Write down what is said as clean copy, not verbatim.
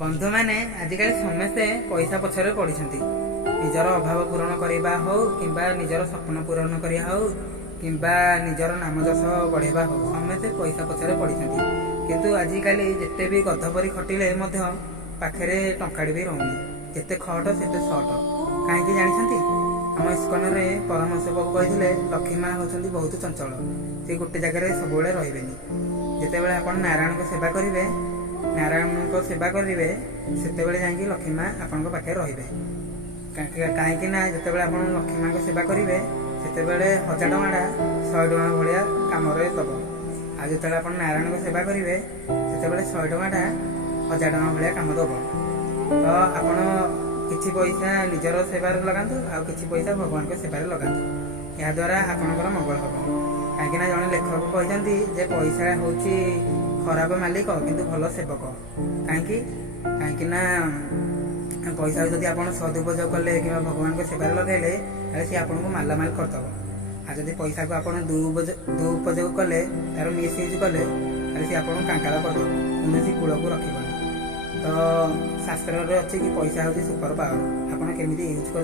बंधु मैंने आजिकल समस्ते पैसा पछरे पड़ी निजर अभाव पूरण करने हो कि निजर स्वप्न पूरण करने हो कि निजर नाम जश बढ़ेवा हो समस्ते पैसा पछरे पड़ी किंतु आजिकल जिते भी गधपरी खटिले पाखे टंकाड़ी भी रोनी जिते खट से सट कहीं जानते आम इस्कन परम सेवक कहते लक्ष्मी माँ होती बहुत चंचल से गोटे जगह सब रे जिते बड़े आप नारायण को सेवा करेंगे नारायण को सेवा करेंगे से जाकि लक्ष्मी माँ आपण पाखे रे कहीं जिते आप लक्ष्मी माँ को सेवा करेंगे से 1000 टଙ୍କା 100 टଙ୍କା भाया कम दब आ जो आप नारायण को सेवा करेंगे से 100 टଙ୍କା 1000 टଙ୍କା भाया कम दब तो आपण किछि पैसा निजर सेवार लगातु आ किछि पैसा भगवान को सेवार लगातु या द्वारा आपणकर मंगल हम कहीं जड़े लेखक कहते जे पैसा हूँ खराब मालिक किंतु भल सेवक कहीं पैसा जदि आप सदुपयोग कले कि भगवान को सेवार लगेले सी आपको मालामाल करदब आ जदि पैसा को आप दुरुपयोग कले तार मिसयूज कले सी आप कांकाल करदब कौन कूल को रखनी तो शास्त्र अच्छी कि पैसा हूँ सुपर पावर आपड़ केमी यूज कर